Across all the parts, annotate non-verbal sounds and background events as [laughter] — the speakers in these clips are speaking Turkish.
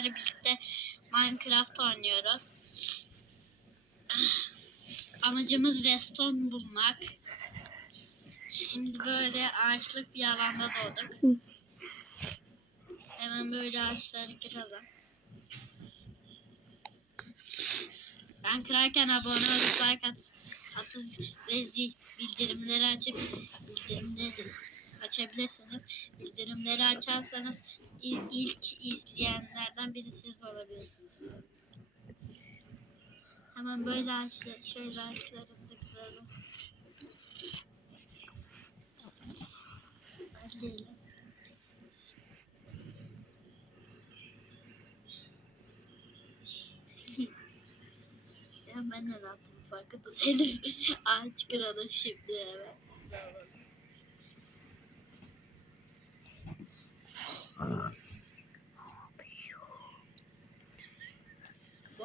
sizlerle birlikte Minecraft oynuyoruz. Amacımız reston bulmak. Şimdi böyle ağaçlık bir alanda doğduk. Hemen böyle ağaçları kıralım. Ben kırarken abone olup like at, atıp ve bildirimleri açıp bildirimleri açabilirsiniz. Bildirimleri açarsanız il- ilk izleyenlerden biri siz olabilirsiniz. Hemen böyle ağaçları, şöyle ağaçlarımızı kıralım. [laughs] Ya ben ne yaptım farkında değilim. [laughs] Ağaç kıralım şimdi evet. Bu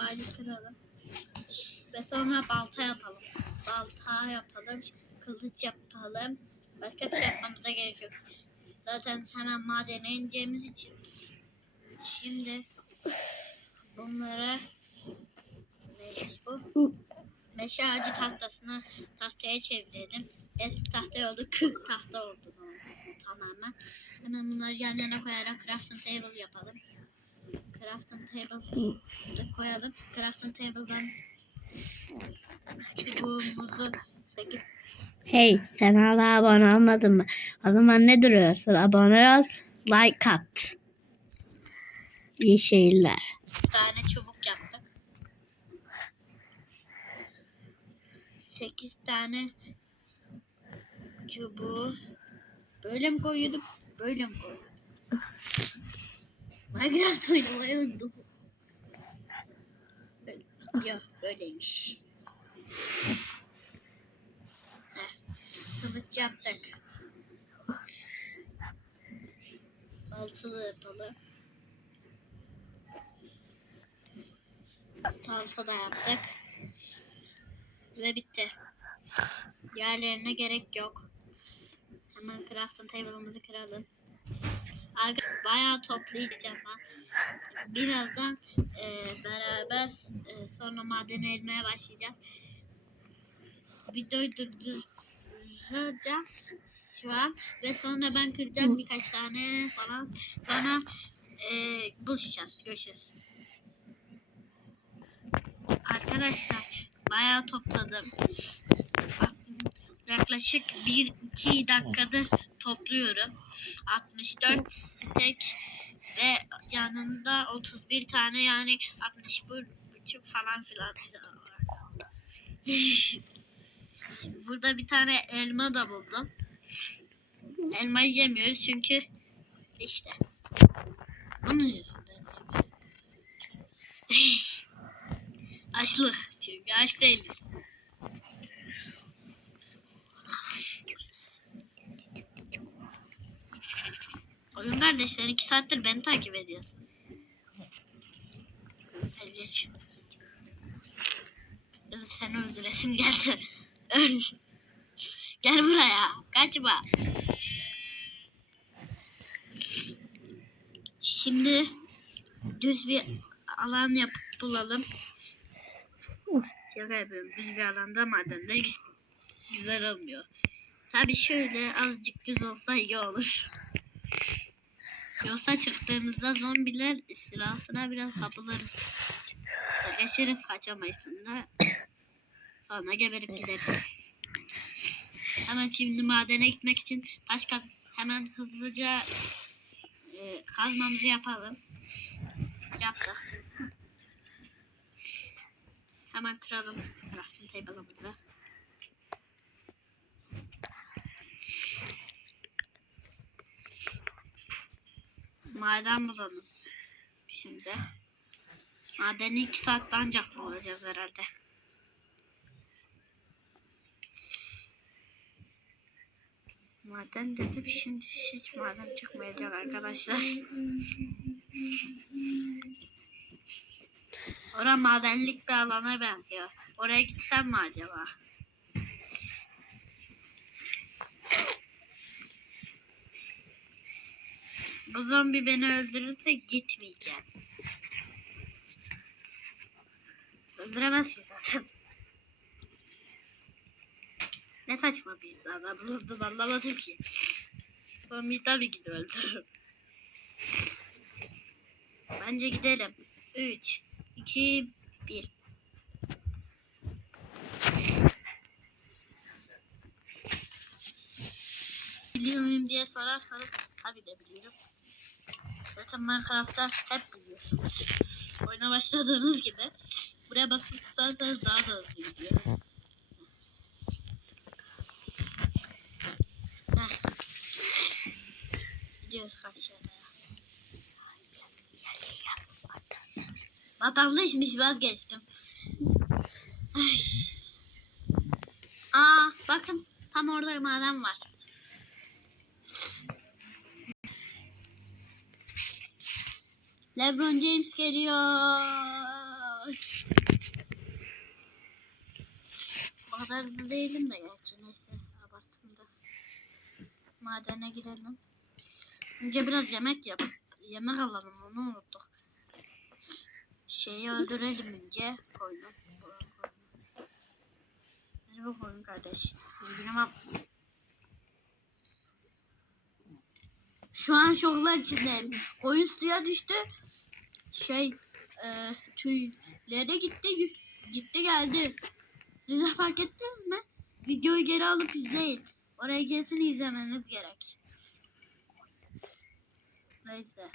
ağacı kıralım. Ve sonra balta yapalım. Balta yapalım. Kılıç yapalım. Başka bir şey yapmamıza gerek yok. Zaten hemen madene ineceğimiz için. Şimdi bunları neymiş bu? Meşe ağacı tahtasını tahtaya çevirelim. Eski tahta oldu, kırk tahta oldu tamamen. Hemen bunları yan yana koyarak crafting table yapalım. Crafting table koyalım. Crafting table'dan çubuğumuzu sekip Hey sen hala abone olmadın mı? O zaman ne duruyorsun? Abone ol, like at. İyi şeyler. bir tane çubuk yaptık. 8 tane çubuğu böyle mi koyuyorduk? Böyle mi koyuyorduk? Minecraft oynamayı unuttum. Yok böyleymiş. Kılıç yaptık. Baltalı yapalım. Balta da yaptık. Ve bitti. Diğerlerine gerek yok. Hemen crafting table'ımızı kıralım. Arka- Bayağı toplayacağım ben. Birazdan e, beraber e, sonra madene elmeye başlayacağız. Videoyu durduracağım şu an ve sonra ben kıracağım birkaç tane falan. Sonra e, buluşacağız. Görüşürüz. Arkadaşlar bayağı topladım. Yaklaşık 1-2 dakikadır topluyorum. 64 stek ve yanında 31 tane yani 61 buçuk falan filan. [laughs] Burada bir tane elma da buldum. Elmayı yemiyoruz çünkü işte bunun yüzünden. [laughs] Açlık çünkü aç değiliz. Oyun kardeşler iki saattir beni takip ediyorsun. Hadi geç. Da seni öldüresim geldi. Öl. Gel buraya. Kaçma. Şimdi düz bir alan yapıp bulalım. Şaka yapıyorum. Düz bir alanda madende güzel olmuyor. Tabi şöyle azıcık düz olsa iyi olur. Yoksa çıktığımızda zombiler istilasına biraz kapılırız. Sıkışırız kaçamayız sonra. Sonra geberip gideriz. Hemen şimdi madene gitmek için taş kaz hemen hızlıca e, kazmamızı yapalım. Yaptık. Hemen kıralım crafting table'ımızı. Maden bulalım. Şimdi. Madeni iki saatte ancak bulacağız herhalde. Maden dedim şimdi hiç maden çıkmayacak arkadaşlar. Ora madenlik bir alana benziyor. Oraya gitsem mi acaba? Bu zombi beni öldürürse gitmeyeceğim. Öldüremez ki zaten. Ne saçma bir iddia bulundum anlamadım ki. Zombiyi tabii ki de öldürürüm. Bence gidelim. 3, 2, 1. Biliyor muyum diye sorarsanız tabii de biliyorum. Zaten Minecraft'ta hep biliyorsunuz. Oyuna başladığınız gibi buraya basıp tutarsanız daha da hızlı gidiyor. Gidiyoruz aşağıya. Vatandaşmış vazgeçtim. Ay. Aa bakın tam orada maden var. LeBron James geliyor. O kadar değilim de gerçi neyse abarttım biraz. Madene gidelim. Önce biraz yemek yap. Yemek alalım onu unuttuk. Şeyi öldürelim önce. Koyunu. Merhaba koyun kardeş. İlgilim al. Şu an şoklar içindeyim. Koyun suya düştü. Şey e, tüyleri gitti gitti geldi. Siz de fark ettiniz mi? Videoyu geri alıp izleyin. Orayı kesin izlemeniz gerek. Neyse.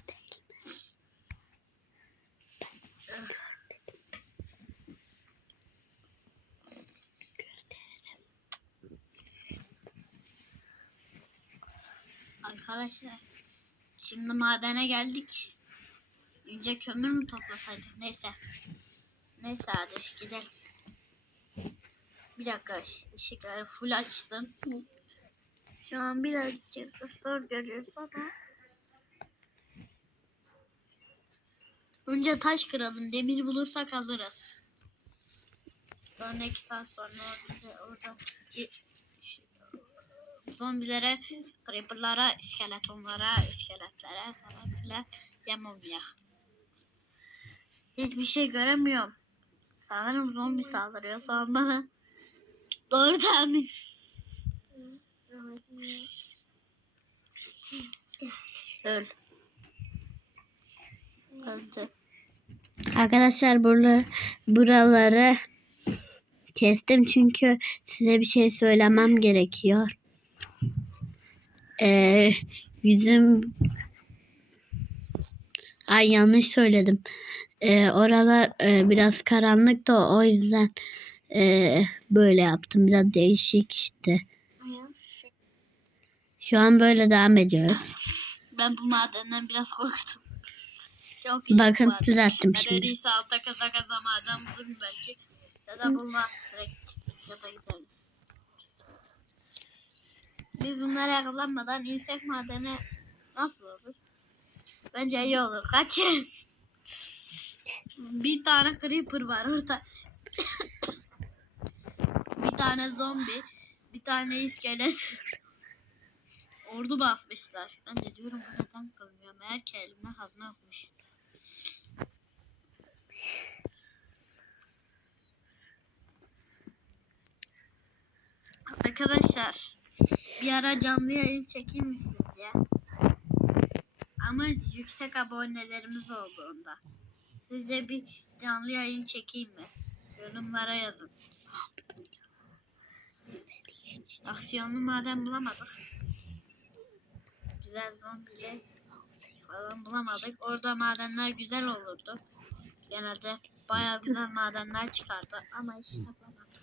Arkadaşlar şimdi madene geldik. Önce kömür mü toplasaydık? Neyse. Neyse hadi gidelim. Bir dakika ışıkları full açtım. Şu an birazcık zor görüyoruz ama. Önce taş kıralım. Demir bulursak alırız. Sonra iki saat sonra orada, orada zombilere, creeperlara, iskeletonlara, iskeletlere falan filan yem olmayak. Hiçbir şey göremiyorum. Sanırım zombi saldırıyor sonra bana. Doğru tahmin. Öl. Öldü. Arkadaşlar buraları, buraları kestim çünkü size bir şey söylemem gerekiyor. Ee, yüzüm Ay yanlış söyledim. Ee, oralar e, biraz karanlık da o yüzden e, böyle yaptım. Biraz değişikti. Şu an böyle devam ediyoruz. Ben bu madenden biraz korktum. Çok iyi Bakın bu maden. düzelttim Ben en şimdi. iyisi alta kaza kaza maden bulurum belki. Ya da bulma direkt yata gideriz. Biz bunlara yakalanmadan insek madene nasıl olur? Bence iyi olur. Kaç? Bir tane creeper var orada. bir tane zombi. Bir tane iskelet. Ordu basmışlar. Ben de diyorum bu neden kılmıyor. Meğer ki elimde hazne yokmuş. Arkadaşlar bir ara canlı yayın çekeyim mi sizce? Ama yüksek abonelerimiz olduğunda. Sizce bir canlı yayın çekeyim mi? Yorumlara yazın. Aksiyonlu maden bulamadık. Güzel zombili falan bulamadık. Orada madenler güzel olurdu. Genelde bayağı güzel madenler çıkardı ama işte bulamadık.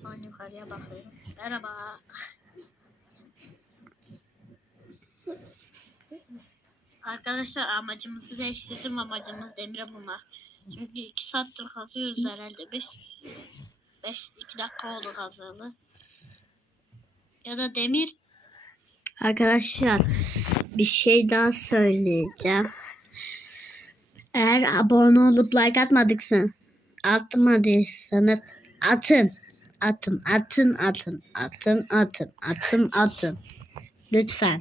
Şu an yukarıya bakıyorum. Merhaba. Arkadaşlar amacımızı değiştirdim. Amacımız demire bulmak. Çünkü iki saattir kazıyoruz herhalde biz. Beş, iki dakika oldu kazılı. Ya da demir. Arkadaşlar bir şey daha söyleyeceğim. Eğer abone olup like atmadıksan atmadıysanız atın. Atın, atın, atın, atın, atın, atın, atın. Lütfen.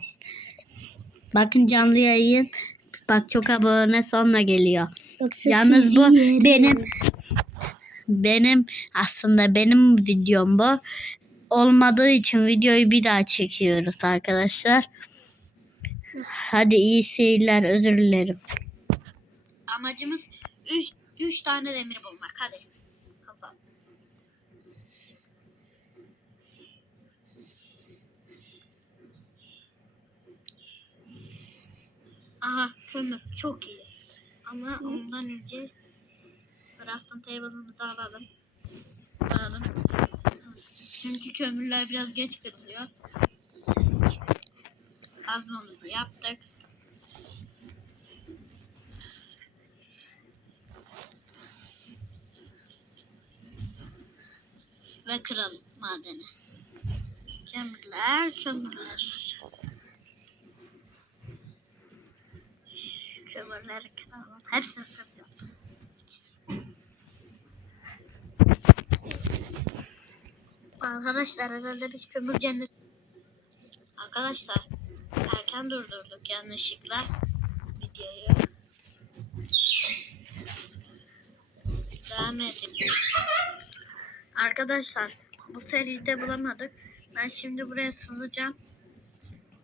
Bakın canlı yayın. Bak çok abone sonra geliyor. Yoksa Yalnız bu yerim. benim benim aslında benim videom bu. Olmadığı için videoyu bir daha çekiyoruz arkadaşlar. Hadi iyi seyirler özür dilerim. Amacımız 3 3 tane demir bulmak. Hadi. Aha kömür çok iyi. Ama ondan önce crafting table'ımızı alalım. Alalım. Çünkü kömürler biraz geç kırılıyor. Kazmamızı yaptık. ve kıralım madeni. Kömürler, kömürler. Şu kömürleri kıralım. Hepsini. Arkadaşlar herhalde biz kömür cennet... Arkadaşlar erken durdurduk yanlışlıkla videoyu. Devam edelim. Arkadaşlar bu seride bulamadık. Ben şimdi buraya sızacağım.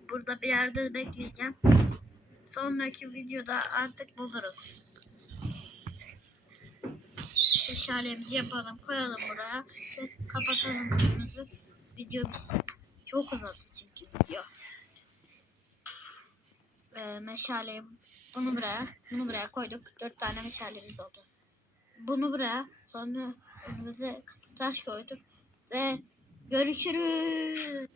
Burada bir yerde bekleyeceğim. Sonraki videoda artık buluruz. Meşalemizi yapalım, koyalım buraya ve kapatalım önümüzü. Video bitsin. Çok uzadı çünkü video. Ee, meşaleyi bunu buraya, bunu buraya koyduk. Dört tane meşalemiz oldu. Bunu buraya, sonra önümüze taş koyduk ve görüşürüz.